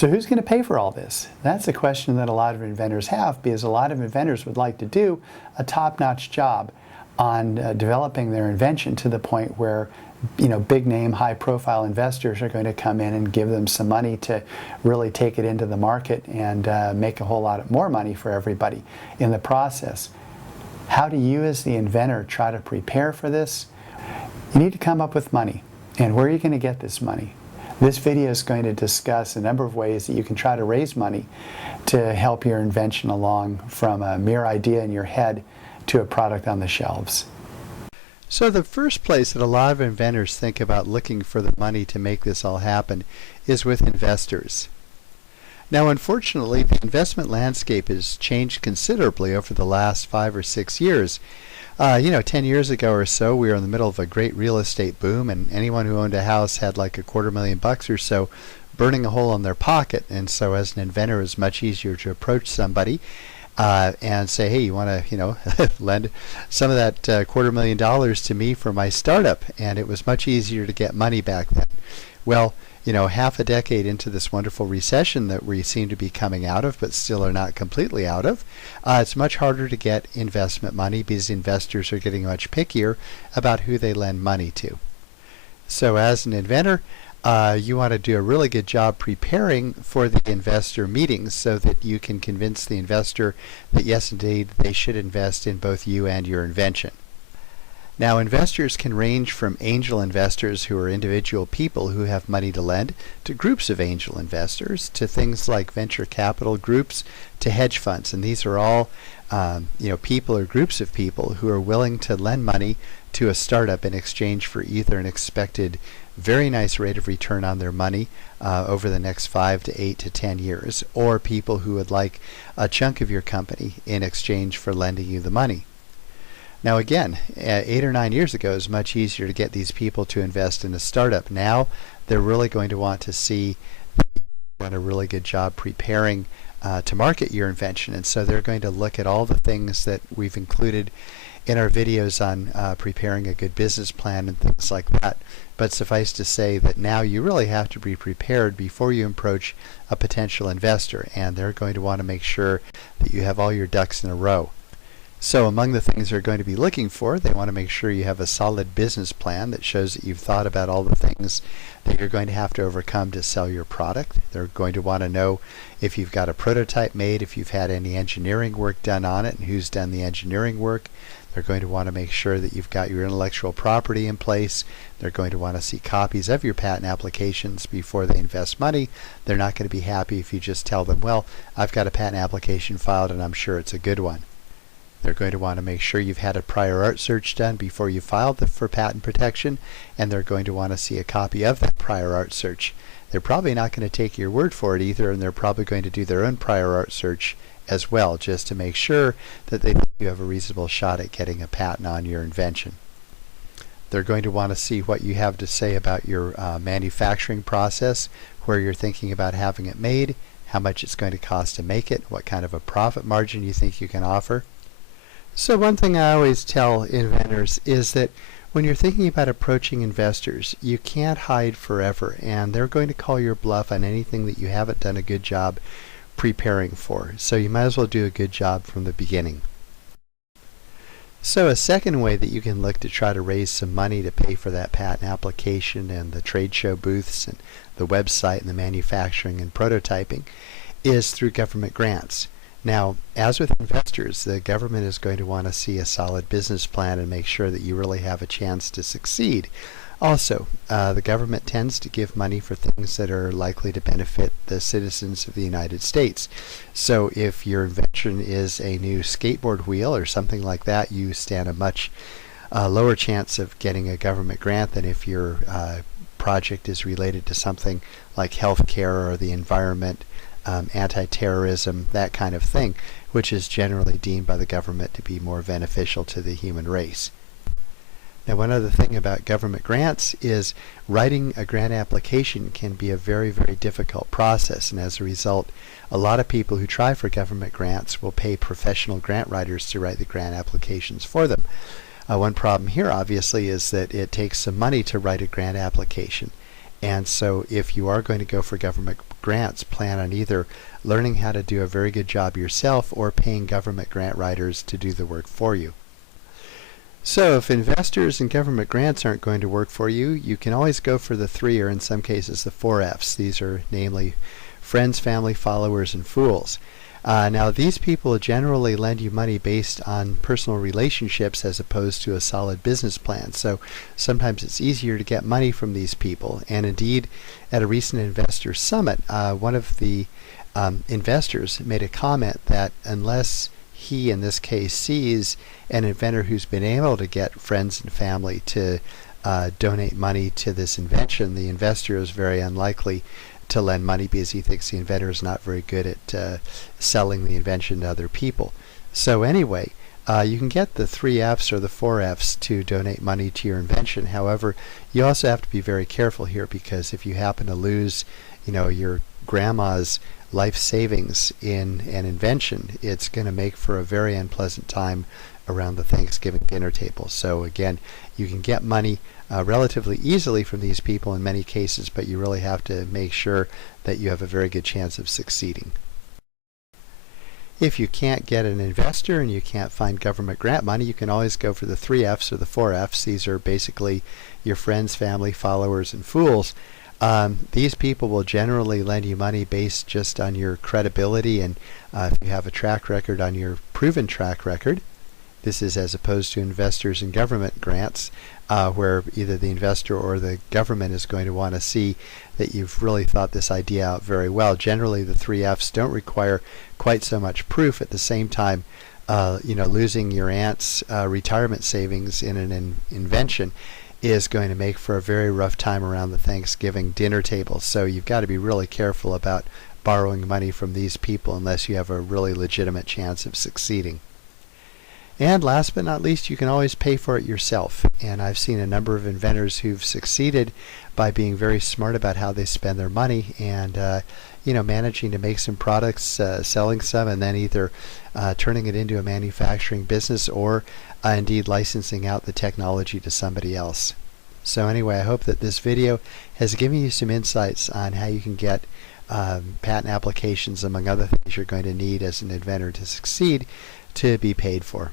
So who's going to pay for all this? That's a question that a lot of inventors have, because a lot of inventors would like to do a top-notch job on developing their invention to the point where big name, high profile investors are going to come in and give them some money to really take it into the market and make a whole lot more money for everybody in the process. How do you as the inventor try to prepare for this? You need to come up with money. And where are you going to get this money? This video is going to discuss a number of ways that you can try to raise money to help your invention along from a mere idea in your head to a product on the shelves. So the first place that a lot of inventors think about looking for the money to make this all happen is with investors. Now, unfortunately, the investment landscape has changed considerably over the last 5 or 6 years. 10 years ago or so, we were in the middle of a great real estate boom, and anyone who owned a house had like $250,000 or so burning a hole in their pocket. And so as an inventor, it was much easier to approach somebody and say, hey, you want to, lend some of that $250,000 to me for my startup? And it was much easier to get money back then. Well, half a decade into this wonderful recession that we seem to be coming out of, but still are not completely out of, it's much harder to get investment money because investors are getting much pickier about who they lend money to. So as an inventor, you want to do a really good job preparing for the investor meetings so that you can convince the investor that yes, indeed, they should invest in both you and your invention. Now, investors can range from angel investors who are individual people who have money to lend to groups of angel investors to things like venture capital groups to hedge funds. And these are all people or groups of people who are willing to lend money to a startup in exchange for either an expected very nice rate of return on their money over the next 5 to 8 to 10 years, or people who would like a chunk of your company in exchange for lending you the money. Now again, 8 or 9 years ago, it was much easier to get these people to invest in a startup. Now they're really going to want to see that you've done a really good job preparing to market your invention, and so they're going to look at all the things that we've included in our videos on preparing a good business plan and things like that. But suffice to say that now you really have to be prepared before you approach a potential investor, and they're going to want to make sure that you have all your ducks in a row. So among the things they're going to be looking for, they want to make sure you have a solid business plan that shows that you've thought about all the things that you're going to have to overcome to sell your product. They're going to want to know if you've got a prototype made, if you've had any engineering work done on it, and who's done the engineering work. They're going to want to make sure that you've got your intellectual property in place. They're going to want to see copies of your patent applications before they invest money. They're not going to be happy if you just tell them, well, I've got a patent application filed and I'm sure it's a good one. They're going to want to make sure you've had a prior art search done before you filed for patent protection, and they're going to want to see a copy of that prior art search. They're probably not going to take your word for it either, and they're probably going to do their own prior art search as well, just to make sure that they think you have a reasonable shot at getting a patent on your invention. They're going to want to see what you have to say about your manufacturing process, where you're thinking about having it made, how much it's going to cost to make it, what kind of a profit margin you think you can offer. So one thing I always tell inventors is that when you're thinking about approaching investors, you can't hide forever, and they're going to call your bluff on anything that you haven't done a good job preparing for. So you might as well do a good job from the beginning. So a second way that you can look to try to raise some money to pay for that patent application and the trade show booths and the website and the manufacturing and prototyping is through government grants. Now, as with investors, the government is going to want to see a solid business plan and make sure that you really have a chance to succeed. Also, the government tends to give money for things that are likely to benefit the citizens of the United States. So if your invention is a new skateboard wheel or something like that, you stand a much lower chance of getting a government grant than if your project is related to something like healthcare or the environment, anti-terrorism, that kind of thing, which is generally deemed by the government to be more beneficial to the human race. Now, one other thing about government grants is writing a grant application can be a very, very difficult process, and as a result, a lot of people who try for government grants will pay professional grant writers to write the grant applications for them. One problem here, obviously, is that it takes some money to write a grant application. And so if you are going to go for government grants, plan on either learning how to do a very good job yourself or paying government grant writers to do the work for you. So if investors and government grants aren't going to work for you, you can always go for the 3, or in some cases the 4 F's. These are namely friends, family, followers, and fools. Now these people generally lend you money based on personal relationships as opposed to a solid business plan. So sometimes it's easier to get money from these people. And indeed, at a recent investor summit, one of the investors made a comment that unless he, in this case, sees an inventor who's been able to get friends and family to donate money to this invention, the investor is very unlikely to lend money because he thinks the inventor is not very good at selling the invention to other people. So anyway, you can get the 3 F's or the 4 F's to donate money to your invention. However, you also have to be very careful here, because if you happen to lose, your grandma's life savings in an invention, it's going to make for a very unpleasant time around the Thanksgiving dinner table. So again, you can get money relatively easily from these people in many cases, but you really have to make sure that you have a very good chance of succeeding. If you can't get an investor and you can't find government grant money, you can always go for the 3 F's or the 4 F's. These are basically your friends, family, followers, and fools. These people will generally lend you money based just on your credibility, and if you have a track record, on your proven track record. This is as opposed to investors and government grants, where either the investor or the government is going to want to see that you've really thought this idea out very well. Generally, the 3 F's don't require quite so much proof. At the same time, losing your aunt's retirement savings in an invention is going to make for a very rough time around the Thanksgiving dinner table. So you've got to be really careful about borrowing money from these people unless you have a really legitimate chance of succeeding. And last but not least, you can always pay for it yourself. And I've seen a number of inventors who've succeeded by being very smart about how they spend their money, and managing to make some products, selling some, and then either turning it into a manufacturing business or indeed licensing out the technology to somebody else. So anyway, I hope that this video has given you some insights on how you can get patent applications, among other things you're going to need as an inventor to succeed, to be paid for.